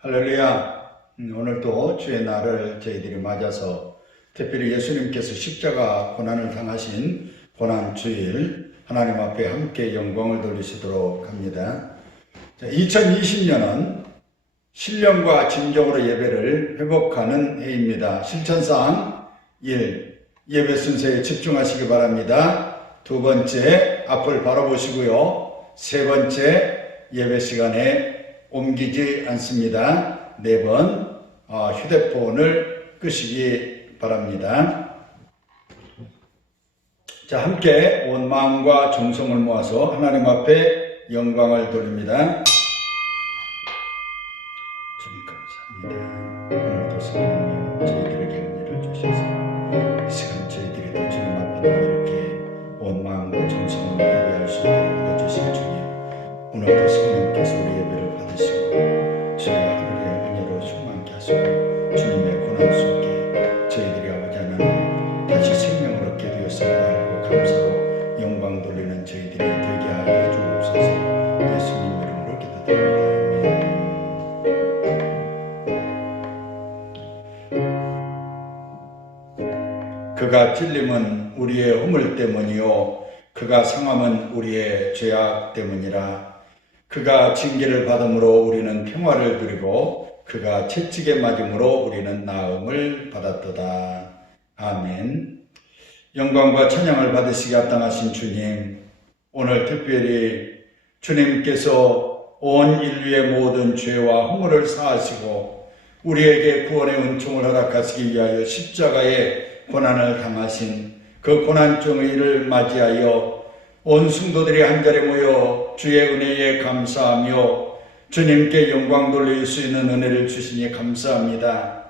할렐루야. 오늘도 주의 날을 저희들이 맞아서 특별히 예수님께서 십자가 고난을 당하신 고난주일 하나님 앞에 함께 영광을 돌리시도록 합니다. 2020년은 신령과 진정으로 예배를 회복하는 해입니다. 실천사항 1. 예배 순서에 집중하시기 바랍니다. 두 번째, 앞을 바라보시고요. 세 번째, 예배 시간에 옮기지 않습니다. 네 번, 휴대폰을 끄시기 바랍니다. 자, 함께 온 마음과 정성을 모아서 하나님 앞에 영광을 돌립니다. 주님 감사합니다. 오늘도 성령님 저희들에게 은혜를 주셔서 이 시간 저희들이 주님 앞에 이렇게 온 마음과 정성을 예배할 수 있도록 해주신 주님, 오늘도 성령께서 우리 예배를 받으시고 주의 하늘의 은혜로 충만케 하시고 주님의 고난 속에 저희들이 아버지 하나님 다시 생명을 얻게 되었음을 알고 감사로 영광 돌리는 저희들이 되게 하여 주옵소서. 예수님 이름으로 기도드립니다. 그가 찔림은 우리의 허물 때문이요 그가 상함은 우리의 죄악 때문이라. 그가 징계를 받음으로 우리는 평화를 누리고 그가 채찍에 맞음으로 우리는 나음을 받았도다. 아멘. 영광과 찬양을 받으시기 합당하신 주님, 오늘 특별히 주님께서 온 인류의 모든 죄와 허물을 사하시고 우리에게 구원의 은총을 허락하시기 위하여 십자가의 고난을 당하신 그 고난정의를 맞이하여 온 성도들이 한자리에 모여 주의 은혜에 감사하며 주님께 영광 돌릴 수 있는 은혜를 주시니 감사합니다.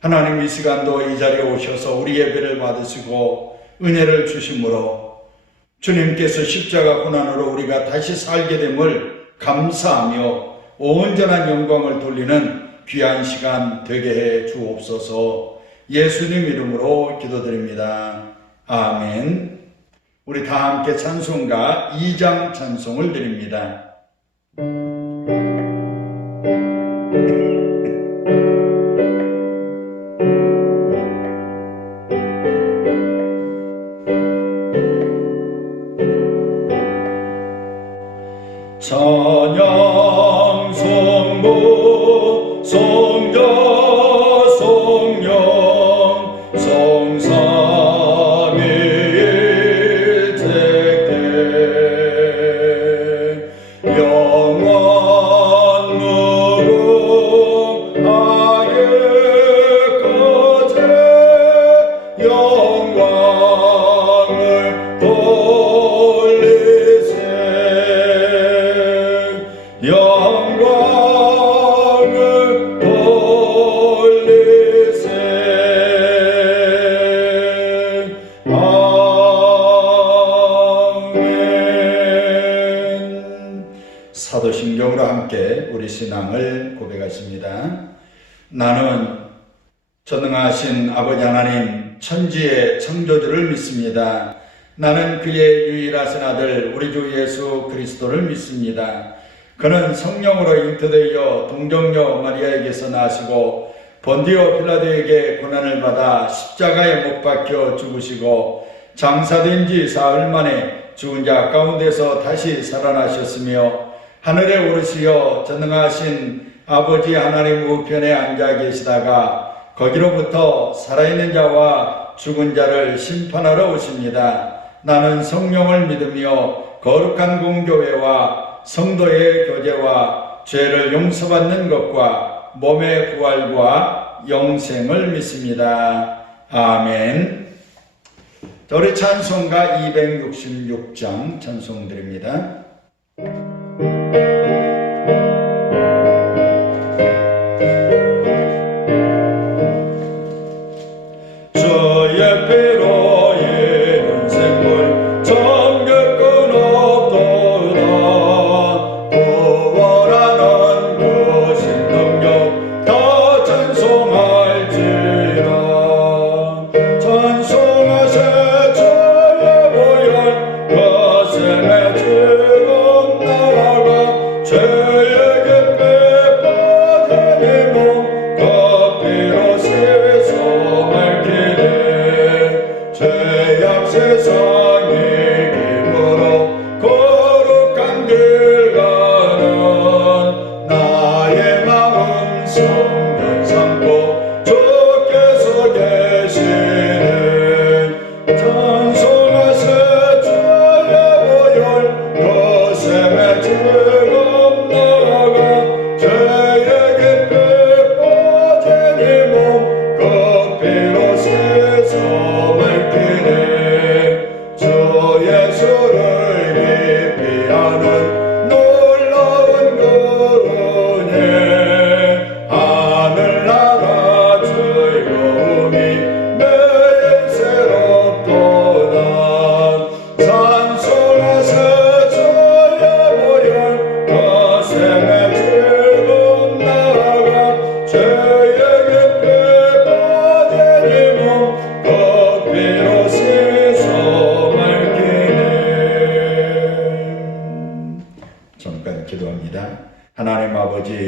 하나님, 이 시간도 이 자리에 오셔서 우리 예배를 받으시고 은혜를 주심으로 주님께서 십자가 고난으로 우리가 다시 살게 됨을 감사하며 온전한 영광을 돌리는 귀한 시간 되게 해 주옵소서. 예수님 이름으로 기도드립니다. 아멘. 우리 다 함께 찬송가 2장 찬송을 드립니다. 찬양 성부 성자 성령 성삼위일체계 영원 무궁하게 끝에 영광을 돌리세. 영광을 돌리세. 아멘. 사도신경으로 함께 우리 신앙을 고백하십니다. 나는 전능하신 아버지 하나님 천지의 창조주를 믿습니다. 나는 그의 유일하신 아들 우리 주 예수 그리스도를 믿습니다. 그는 성령으로 잉태되어 동정녀 마리아에게서 나시고 본디오 필라도에게 고난을 받아 십자가에 못 박혀 죽으시고 장사된 지 사흘 만에 죽은 자 가운데서 다시 살아나셨으며 하늘에 오르시어 전능하신 아버지 하나님 우편에 앉아 계시다가 거기로부터 살아있는 자와 죽은 자를 심판하러 오십니다. 나는 성령을 믿으며 거룩한 공교회와 성도의 교제와 죄를 용서받는 것과 몸의 부활과 영생을 믿습니다. 아멘. 우리 찬송가 266장 찬송드립니다. 주의 피로 이룬 생물 정결 끊었도다. 구원하는 그 신능력 다 찬송할지라. 찬송하세 주의 보혈 거sem의 주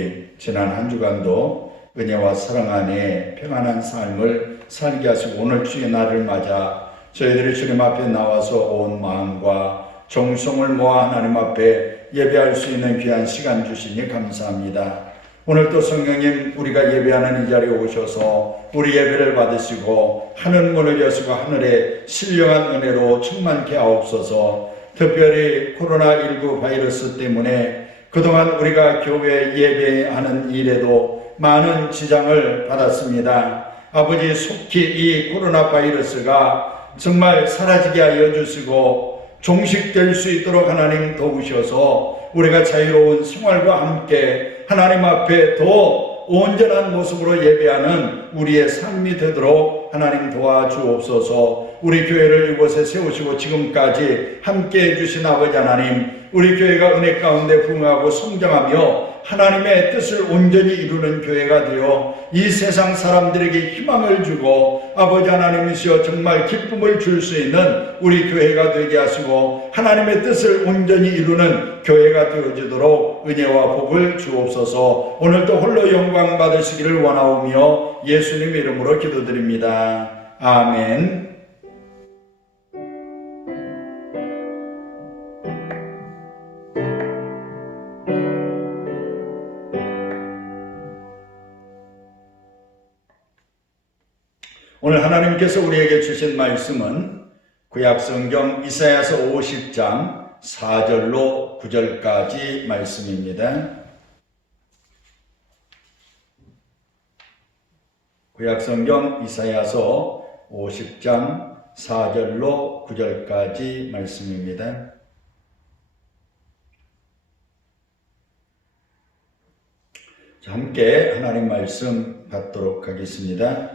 우리 지난 한 주간도 은혜와 사랑 안에 평안한 삶을 살게 하시고 오늘 주의 날을 맞아 저희들이 주님 앞에 나와서 온 마음과 정성을 모아 하나님 앞에 예배할 수 있는 귀한 시간 주시니 감사합니다. 오늘 또 성령님 우리가 예배하는 이 자리에 오셔서 우리 예배를 받으시고 하늘 문을 여시고 하늘의 신령한 은혜로 충만케 하옵소서. 특별히 코로나19 바이러스 때문에 그동안 우리가 교회 예배하는 일에도 많은 지장을 받았습니다. 아버지, 속히 이 코로나 바이러스가 정말 사라지게 하여 주시고 종식될 수 있도록 하나님 도우셔서 우리가 자유로운 생활과 함께 하나님 앞에 더 온전한 모습으로 예배하는 우리의 삶이 되도록 하나님 도와주옵소서. 우리 교회를 이곳에 세우시고 지금까지 함께 해주신 아버지 하나님, 우리 교회가 은혜 가운데 부흥하고 성장하며 하나님의 뜻을 온전히 이루는 교회가 되어 이 세상 사람들에게 희망을 주고 아버지 하나님이시여 정말 기쁨을 줄 수 있는 우리 교회가 되게 하시고 하나님의 뜻을 온전히 이루는 교회가 되어지도록 은혜와 복을 주옵소서. 오늘도 홀로 영광 받으시기를 원하오며 예수님 이름으로 기도드립니다. 아멘. 오늘 하나님께서 우리에게 주신 말씀은 구약성경 이사야서 50장 4절로 9절까지 말씀입니다. 구약성경 이사야서 50장 4절로 9절까지 말씀입니다. 자, 함께 하나님 말씀 받도록 하겠습니다.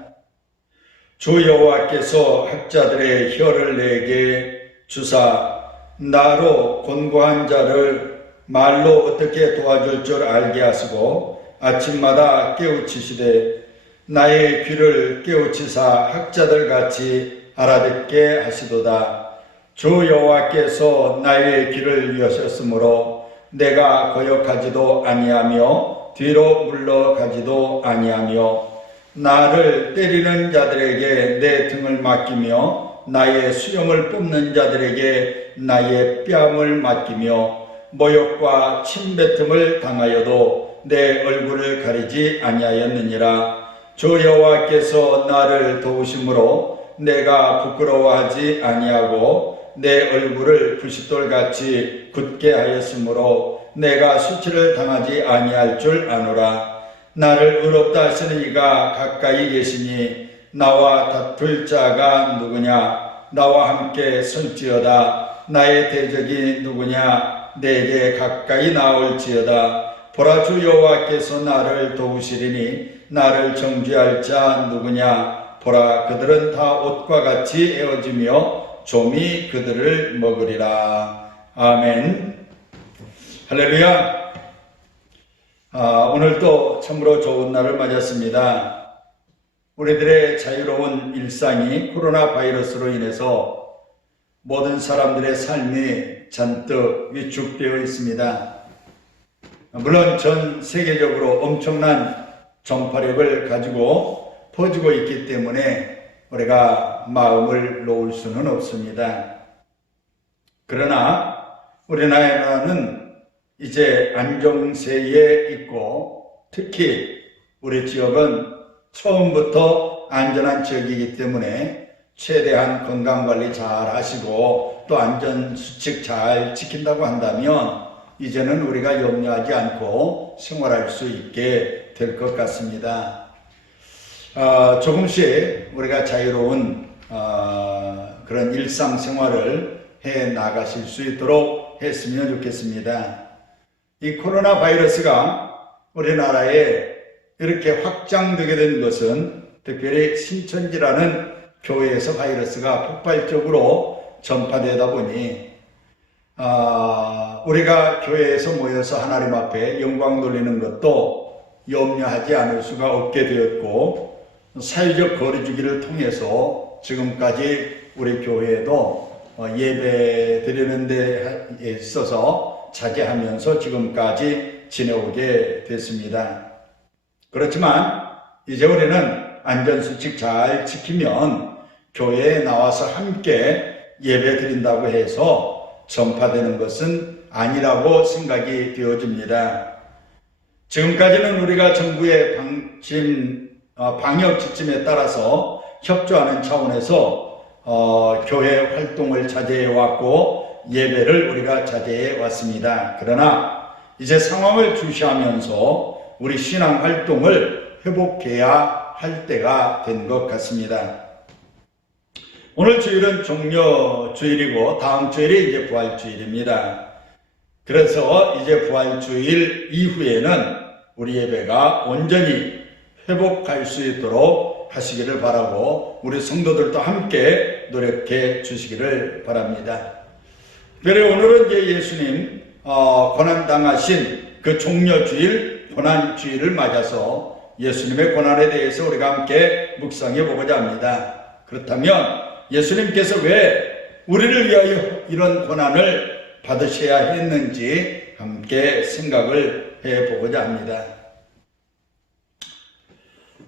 주 여호와께서 학자들의 혀를 내게 주사 나로 곤고한 자를 말로 어떻게 도와줄 줄 알게 하시고 아침마다 깨우치시되 나의 귀를 깨우치사 학자들 같이 알아듣게 하시도다. 주 여호와께서 나의 귀를 여셨으므로 내가 거역하지도 아니하며 뒤로 물러가지도 아니하며 나를 때리는 자들에게 내 등을 맡기며 나의 수염을 뽑는 자들에게 나의 뺨을 맡기며 모욕과 침뱉음을 당하여도 내 얼굴을 가리지 아니하였느니라. 주 여호와께서 나를 도우심으로 내가 부끄러워하지 아니하고 내 얼굴을 부싯돌같이 굳게 하였으므로 내가 수치를 당하지 아니할 줄 아노라. 나를 의롭다 하시는 이가 가까이 계시니 나와 다툴 자가 누구냐? 나와 함께 설지어다. 나의 대적이 누구냐? 내게 가까이 나올지어다. 보라, 주 여호와께서 나를 도우시리니 나를 정죄할 자 누구냐? 보라, 그들은 다 옷과 같이 에어지며 좀이 그들을 먹으리라. 아멘. 할렐루야. 오늘도 참으로 좋은 날을 맞았습니다. 우리들의 자유로운 일상이 코로나 바이러스로 인해서 모든 사람들의 삶이 잔뜩 위축되어 있습니다. 물론 전 세계적으로 엄청난 전파력을 가지고 퍼지고 있기 때문에 우리가 마음을 놓을 수는 없습니다. 그러나 우리나라는 이제 안정세에 있고 특히 우리 지역은 처음부터 안전한 지역이기 때문에 최대한 건강관리 잘 하시고 또 안전수칙 잘 지킨다고 한다면 이제는 우리가 염려하지 않고 생활할 수 있게 될 것 같습니다. 조금씩 우리가 자유로운 그런 일상생활을 해 나가실 수 있도록 했으면 좋겠습니다. 이 코로나 바이러스가 우리나라에 이렇게 확장되게 된 것은 특별히 신천지라는 교회에서 바이러스가 폭발적으로 전파되다 보니 우리가 교회에서 모여서 하나님 앞에 영광 돌리는 것도 염려하지 않을 수가 없게 되었고 사회적 거리두기를 통해서 지금까지 우리 교회도 예배 드리는 데 있어서 자제하면서 지금까지 지내오게 됐습니다. 그렇지만 이제 우리는 안전수칙 잘 지키면 교회에 나와서 함께 예배 드린다고 해서 전파되는 것은 아니라고 생각이 되어집니다. 지금까지는 우리가 정부의 방역 지침에 따라서 협조하는 차원에서 교회 활동을 자제해 왔고 예배를 우리가 자제해 왔습니다. 그러나 이제 상황을 주시하면서 우리 신앙 활동을 회복해야 할 때가 된 것 같습니다. 오늘 주일은 종려주일이고 다음 주일이 이제 부활주일입니다. 그래서 이제 부활주일 이후에는 우리 예배가 온전히 회복할 수 있도록 하시기를 바라고 우리 성도들도 함께 노력해 주시기를 바랍니다. 특별히 오늘은 이제 예수님 고난당하신 그 종려주일, 고난주일을 맞아서 예수님의 고난에 대해서 우리가 함께 묵상해 보고자 합니다. 그렇다면 예수님께서 왜 우리를 위하여 이런 고난을 받으셔야 했는지 함께 생각을 해보고자 합니다.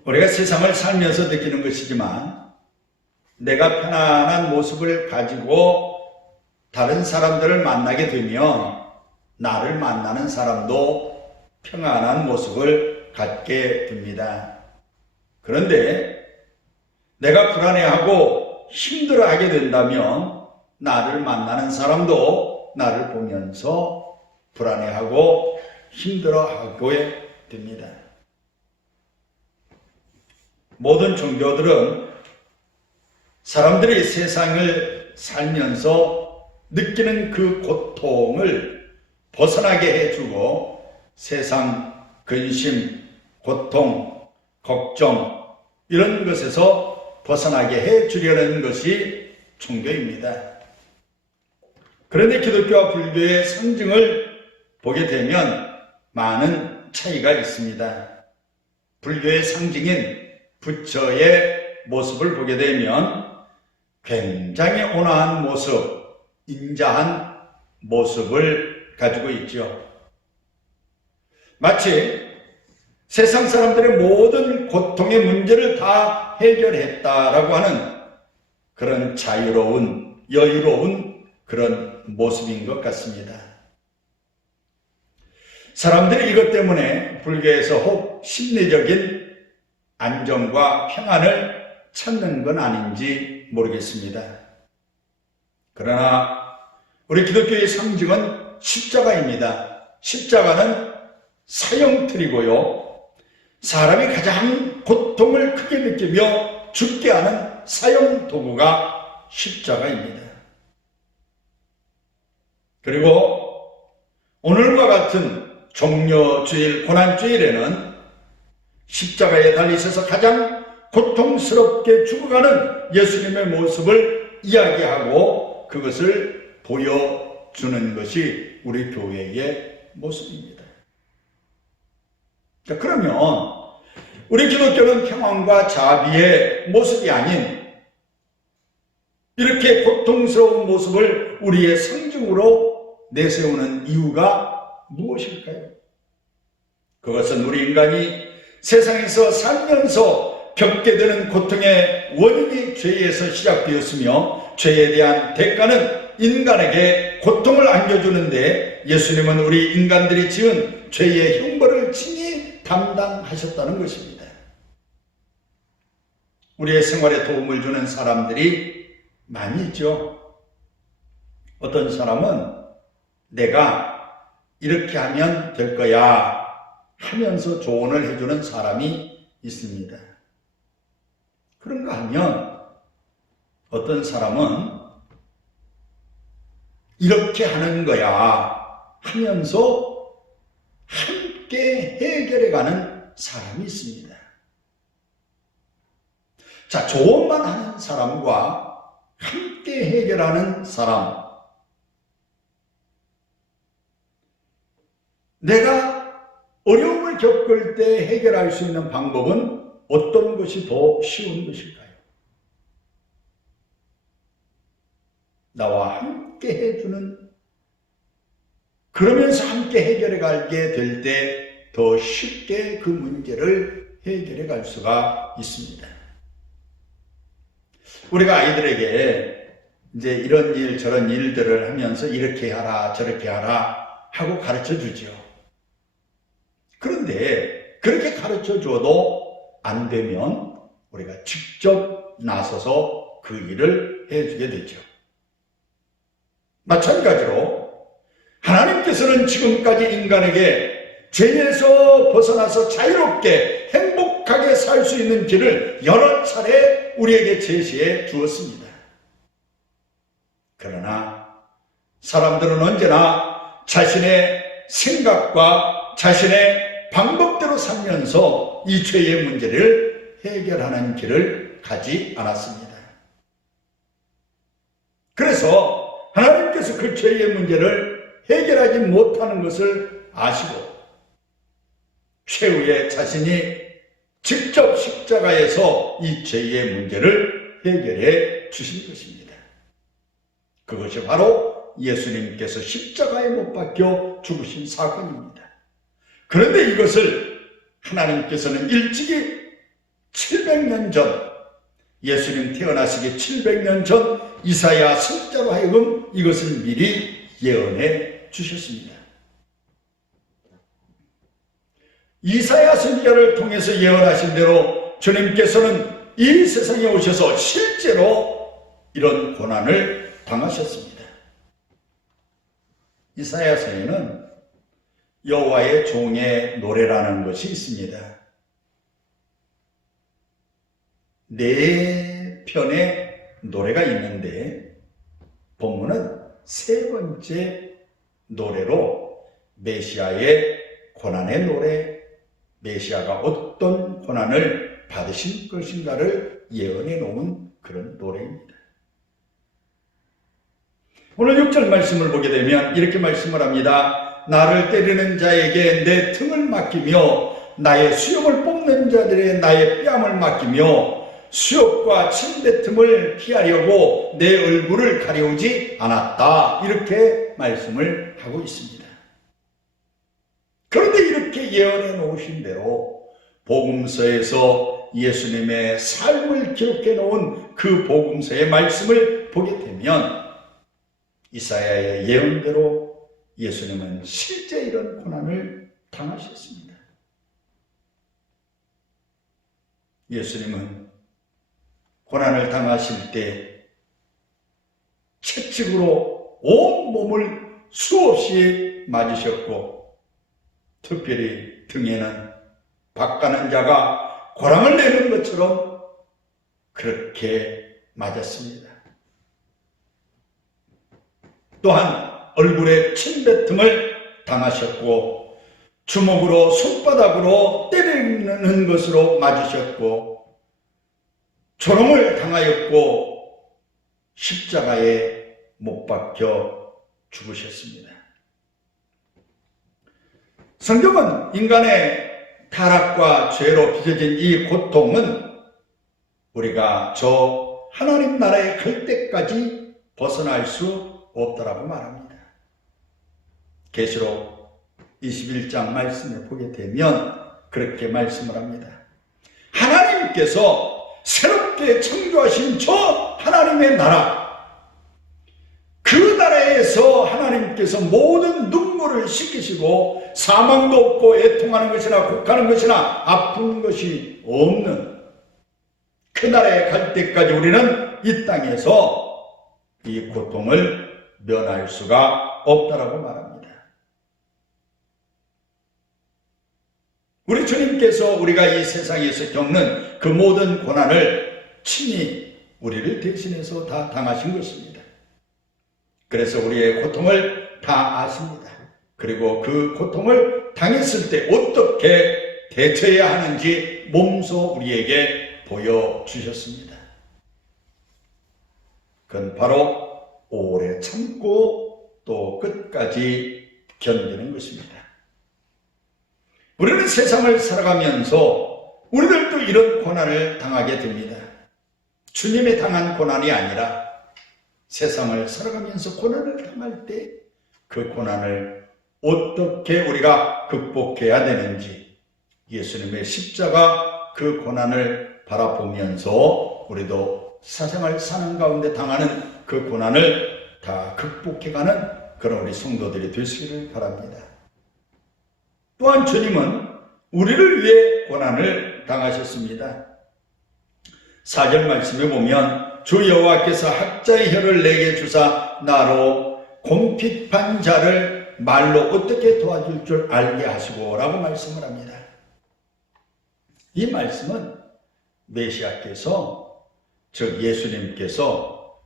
우리가 세상을 살면서 느끼는 것이지만 내가 편안한 모습을 가지고 다른 사람들을 만나게 되면 나를 만나는 사람도 평안한 모습을 갖게 됩니다. 그런데 내가 불안해하고 힘들어하게 된다면 나를 만나는 사람도 나를 보면서 불안해하고 힘들어하게 됩니다. 모든 종교들은 사람들이 세상을 살면서 느끼는 그 고통을 벗어나게 해주고 세상 근심, 고통, 걱정 이런 것에서 벗어나게 해주려는 것이 종교입니다. 그런데 기독교와 불교의 상징을 보게 되면 많은 차이가 있습니다. 불교의 상징인 부처의 모습을 보게 되면 굉장히 온화한 모습, 인자한 모습을 가지고 있죠. 마치 세상 사람들의 모든 고통의 문제를 다 해결했다라고 하는 그런 자유로운, 여유로운 그런 모습인 것 같습니다. 사람들이 이것 때문에 불교에서 혹 심리적인 안정과 평안을 찾는 건 아닌지 모르겠습니다. 그러나 우리 기독교의 상징은 십자가입니다. 십자가는 사형틀이고요. 사람이 가장 고통을 크게 느끼며 죽게 하는 사형 도구가 십자가입니다. 그리고 오늘과 같은 종려주일, 고난주일에는 십자가에 달리셔서 가장 고통스럽게 죽어가는 예수님의 모습을 이야기하고 그것을 보여주는 것이 우리 교회의 모습입니다. 자, 그러면 우리 기독교는 평안과 자비의 모습이 아닌 이렇게 고통스러운 모습을 우리의 상징으로 내세우는 이유가 무엇일까요? 그것은 우리 인간이 세상에서 살면서 겪게 되는 고통의 원인이 죄에서 시작되었으며 죄에 대한 대가는 인간에게 고통을 안겨주는데 예수님은 우리 인간들이 지은 죄의 형벌을 친히 담당하셨다는 것입니다. 우리의 생활에 도움을 주는 사람들이 많이 있죠. 어떤 사람은 내가 이렇게 하면 될 거야 하면서 조언을 해주는 사람이 있습니다. 그런가 하면 어떤 사람은 이렇게 하는 거야 하면서 함께 해결해가는 사람이 있습니다. 자, 조언만 하는 사람과 함께 해결하는 사람, 내가 어려움을 겪을 때 해결할 수 있는 방법은 어떤 것이 더 쉬운 것일까요? 나와 함께 해주는 그러면서 함께 해결해 가게 될 때 더 쉽게 그 문제를 해결해 갈 수가 있습니다. 우리가 아이들에게 이제 이런 일 저런 일들을 하면서 이렇게 하라 저렇게 하라 하고 가르쳐 주죠. 그런데 그렇게 가르쳐 줘도 안 되면 우리가 직접 나서서 그 일을 해주게 되죠. 마찬가지로 하나님께서는 지금까지 인간에게 죄에서 벗어나서 자유롭게 행복하게 살 수 있는 길을 여러 차례 우리에게 제시해 주었습니다. 그러나 사람들은 언제나 자신의 생각과 자신의 방법대로 살면서 이 죄의 문제를 해결하는 길을 가지 않았습니다. 그래서 하나님께서 그 죄의 문제를 해결하지 못하는 것을 아시고 최후에 자신이 직접 십자가에서 이 죄의 문제를 해결해 주신 것입니다. 그것이 바로 예수님께서 십자가에 못 박혀 죽으신 사건입니다. 그런데 이것을 하나님께서는 일찍이 700년 전, 예수님 태어나시기 700년 전 이사야 선지자로 하여금 이것을 미리 예언해 주셨습니다. 이사야 선지자를 통해서 예언하신 대로 주님께서는 이 세상에 오셔서 실제로 이런 고난을 당하셨습니다. 이사야서에는 여호와의 종의 노래라는 것이 있습니다. 4편의 노래가 있는데 본문은 3번째 노래로 메시아의 고난의 노래, 메시아가 어떤 고난을 받으신 것인가를 예언해 놓은 그런 노래입니다. 오늘 6절 말씀을 보게 되면 이렇게 말씀을 합니다. 나를 때리는 자에게 내 등을 맡기며 나의 수염을 뽑는 자들의 나의 뺨을 맡기며 수욕과 침뱉음을 피하려고 내 얼굴을 가려우지 않았다. 이렇게 말씀을 하고 있습니다. 그런데 이렇게 예언해 놓으신 대로 복음서에서 예수님의 삶을 기록해 놓은 그 복음서의 말씀을 보게 되면 이사야의 예언대로 예수님은 실제 이런 고난을 당하셨습니다. 예수님은 고난을 당하실 때 채찍으로 온 몸을 수없이 맞으셨고 특별히 등에는 박가는 자가 고랑을 내는 것처럼 그렇게 맞았습니다. 또한 얼굴에 침뱉음을 당하셨고 주먹으로 손바닥으로 때리는 것으로 맞으셨고 조롱을 당하였고 십자가에 못 박혀 죽으셨습니다. 성경은 인간의 타락과 죄로 빚어진 이 고통은 우리가 저 하나님 나라에 갈 때까지 벗어날 수 없다라고 말합니다. 계시록 21장 말씀을 보게 되면 그렇게 말씀을 합니다. 하나님께서 새롭게 창조하신 저 하나님의 나라, 그 나라에서 하나님께서 모든 눈물을 씻기시고 사망도 없고 애통하는 것이나 곡하는 것이나 아픈 것이 없는 그 나라에 갈 때까지 우리는 이 땅에서 이 고통을 면할 수가 없다라고 말합니다. 우리 주님께서 우리가 이 세상에서 겪는 그 모든 고난을 친히 우리를 대신해서 다 당하신 것입니다. 그래서 우리의 고통을 다 아십니다. 그리고 그 고통을 당했을 때 어떻게 대처해야 하는지 몸소 우리에게 보여주셨습니다. 그건 바로 오래 참고 또 끝까지 견디는 것입니다. 우리는 세상을 살아가면서 우리들도 이런 고난을 당하게 됩니다. 주님이 당한 고난이 아니라 세상을 살아가면서 고난을 당할 때 그 고난을 어떻게 우리가 극복해야 되는지 예수님의 십자가 그 고난을 바라보면서 우리도 사생활 사는 가운데 당하는 그 고난을 다 극복해가는 그런 우리 성도들이 되시기를 바랍니다. 또한 주님은 우리를 위해 고난을 당하셨습니다. 4절 말씀에 보면 주 여호와께서 학자의 혀를 내게 주사 나로 곰핍한 자를 말로 어떻게 도와줄 줄 알게 하시고 라고 말씀을 합니다. 이 말씀은 메시아께서, 즉 예수님께서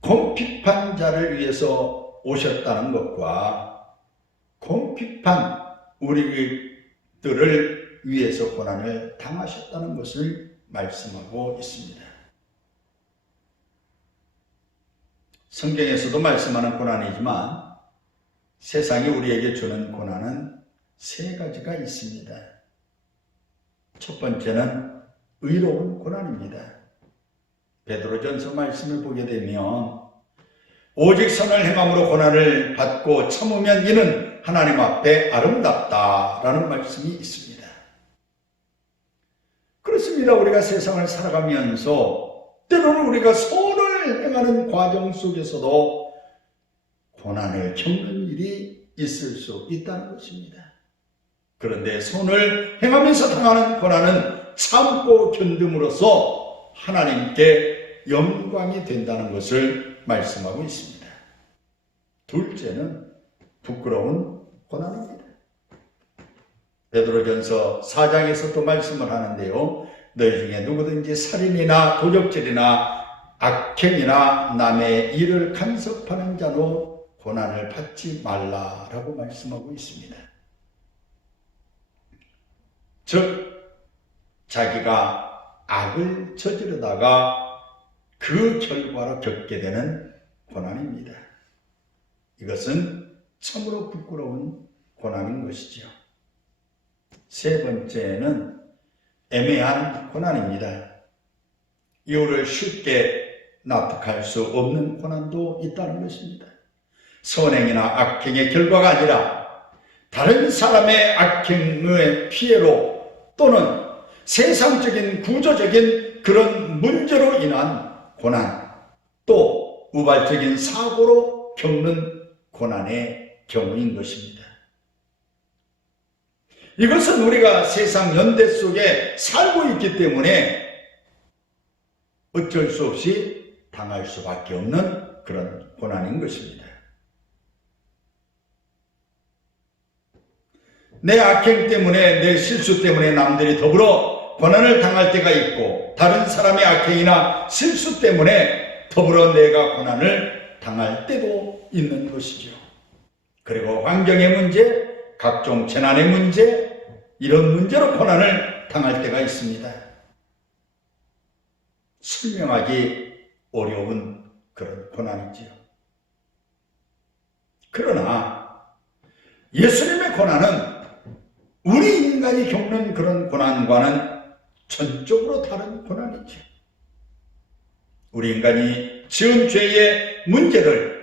곰핍한 자를 위해서 오셨다는 것과 곰핍한 우리들을 위해서 고난을 당하셨다는 것을 말씀하고 있습니다. 성경에서도 말씀하는 고난이지만 세상이 우리에게 주는 고난은 세 가지가 있습니다. 첫 번째는 의로운 고난입니다. 베드로전서 말씀을 보게 되면 오직 선을 행함으로 고난을 받고 참으면 이는 하나님 앞에 아름답다라는 말씀이 있습니다. 그렇습니다. 우리가 세상을 살아가면서 때로는 우리가 선을 행하는 과정 속에서도 고난을 겪는 일이 있을 수 있다는 것입니다. 그런데 선을 행하면서 당하는 고난은 참고 견딤으로써 하나님께 영광이 된다는 것을 말씀하고 있습니다. 둘째는 부끄러운 고난입니다. 베드로전서 4장에서 또 말씀을 하는데요. 너희 중에 누구든지 살인이나 도적질이나 악행이나 남의 일을 간섭하는 자로 고난을 받지 말라라고 말씀하고 있습니다. 즉 자기가 악을 저지르다가 그 결과로 겪게 되는 고난입니다. 이것은 참으로 부끄러운 고난인 것이죠. 세 번째는 애매한 고난입니다. 이유를 쉽게 납득할 수 없는 고난도 있다는 것입니다. 선행이나 악행의 결과가 아니라 다른 사람의 악행의 피해로 또는 세상적인 구조적인 그런 문제로 인한 고난, 또 우발적인 사고로 겪는 고난의 경우인 것입니다. 이것은 우리가 세상 연대 속에 살고 있기 때문에 어쩔 수 없이 당할 수밖에 없는 그런 고난인 것입니다. 내 악행 때문에, 내 실수 때문에 남들이 더불어 고난을 당할 때가 있고 다른 사람의 악행이나 실수 때문에 더불어 내가 고난을 당할 때도 있는 것이죠. 그리고 환경의 문제, 각종 재난의 문제, 이런 문제로 고난을 당할 때가 있습니다. 설명하기 어려운 그런 고난이지요. 그러나 예수님의 고난은 우리 인간이 겪는 그런 고난과는 전적으로 다른 고난이죠. 우리 인간이 지은 죄의 문제를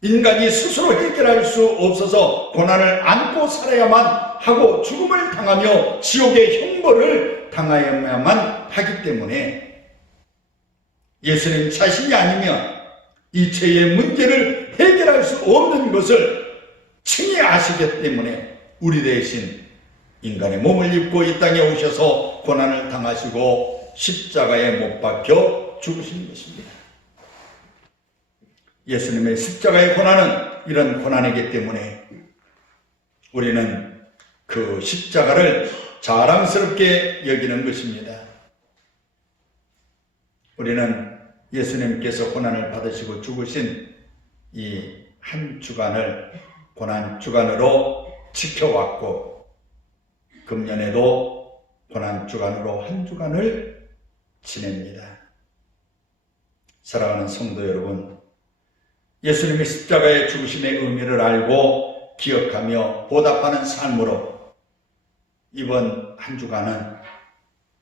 인간이 스스로 해결할 수 없어서 고난을 안고 살아야만 하고 죽음을 당하며 지옥의 형벌을 당하여야만 하기 때문에 예수님 자신이 아니면 이 죄의 문제를 해결할 수 없는 것을 친히 아시기 때문에 우리 대신 인간의 몸을 입고 이 땅에 오셔서 고난을 당하시고 십자가에 못 박혀 죽으신 것입니다. 예수님의 십자가의 고난은 이런 고난이기 때문에 우리는 그 십자가를 자랑스럽게 여기는 것입니다. 우리는 예수님께서 고난을 받으시고 죽으신 이 한 주간을 고난 주간으로 지켜왔고 금년에도 고난 주간으로 한 주간을 지냅니다. 사랑하는 성도 여러분, 예수님의 십자가의 죽으심의 의미를 알고 기억하며 보답하는 삶으로 이번 한 주간은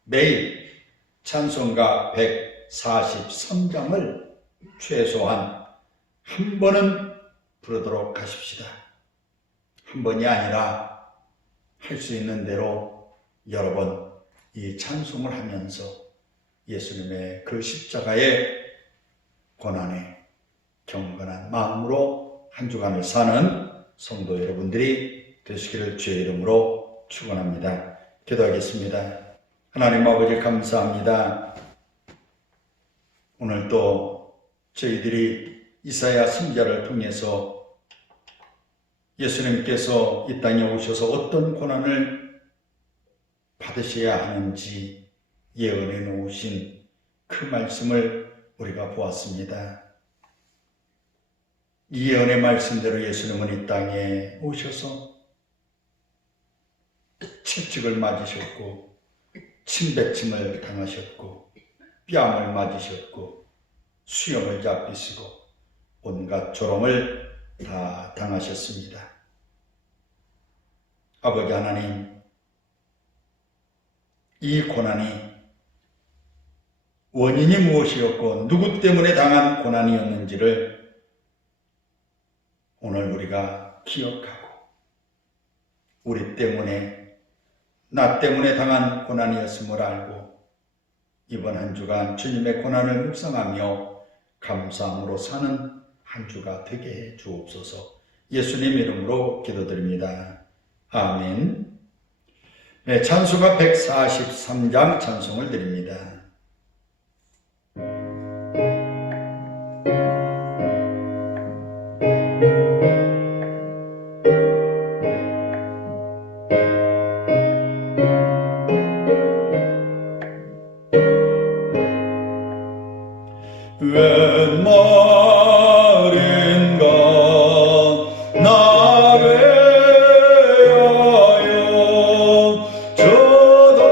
매일 찬송가 143장을 최소한 한 번은 부르도록 하십시다. 한 번이 아니라 할 수 있는 대로 여러 번 이 찬송을 하면서 예수님의 그 십자가의 고난에 경건한 마음으로 한 주간을 사는 성도 여러분들이 되시기를 주의 이름으로 축원합니다. 기도하겠습니다. 하나님 아버지 감사합니다. 오늘 또 저희들이 이사야 선지자를 통해서 예수님께서 이 땅에 오셔서 어떤 고난을 받으셔야 하는지 예언해 놓으신 그 말씀을 우리가 보았습니다. 이 예언의 말씀대로 예수님은 이 땅에 오셔서 채찍을 맞으셨고 침뱉음을 당하셨고 뺨을 맞으셨고 수염을 잡히시고 온갖 조롱을 다 당하셨습니다. 아버지 하나님, 이 고난이 원인이 무엇이었고 누구 때문에 당한 고난이었는지를 오늘 우리가 기억하고 우리 때문에 나 때문에 당한 고난이었음을 알고 이번 한 주간 주님의 고난을 묵상하며 감사함으로 사는 한 주가 되게 해 주옵소서. 예수님 이름으로 기도드립니다. 아멘. 네, 찬송가 143장 찬송을 드립니다. 웬 말인가 나를 위하여 저돌아가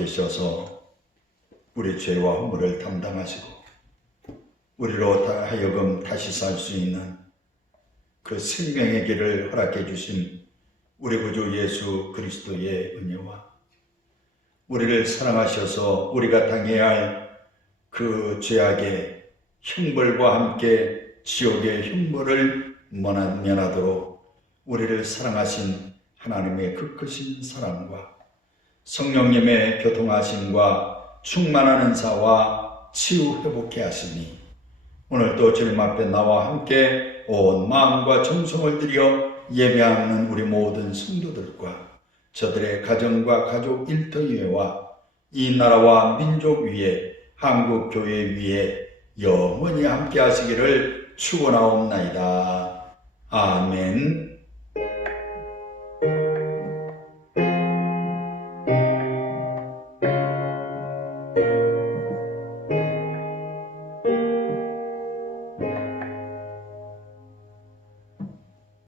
계셔서 우리 죄와 허물을 담당하시고 우리로 하여금 다시 살 수 있는 그 생명의 길을 허락해 주신 우리 구주 예수 그리스도의 은혜와 우리를 사랑하셔서 우리가 당해야 할 그 죄악의 형벌과 함께 지옥의 형벌을 면하도록 우리를 사랑하신 하나님의 그 크신 사랑과 성령님의 교통하심과 충만한 은사와 치유 회복케 하시니 오늘도 주님 앞에 나와 함께 온 마음과 정성을 들여 예배하는 우리 모든 성도들과 저들의 가정과 가족 일터위에와 이 나라와 민족 위에 한국 교회 위에 영원히 함께 하시기를 축원하옵나이다. 아멘.